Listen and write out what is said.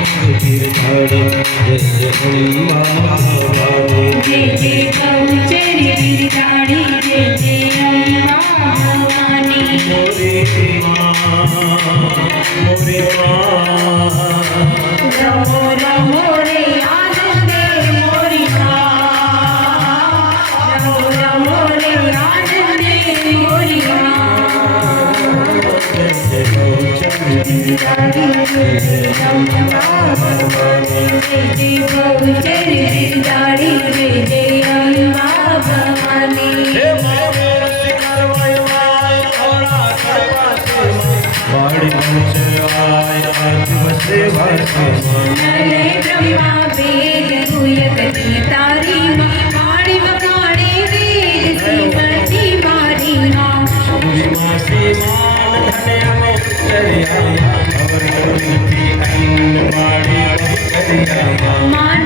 गिरधारी जय जय अम्बा भवानी जय जय बहुचर गिरधारी जय जय अम्बा भवानी मोरे माँ रमो रमो रे आनंदे मोरी माँ रमो रमो रे आनंदे मोरी माँ जय जय बहुचर गिरधारी जय जय अम्बा भवानी जय जय बहुचर गिरधारी जय जय अम्बा भवानी नले ब्रह्मा वेद भूयगति तारी माँ माणि मकाणे वेद श्रीमती मारी माँ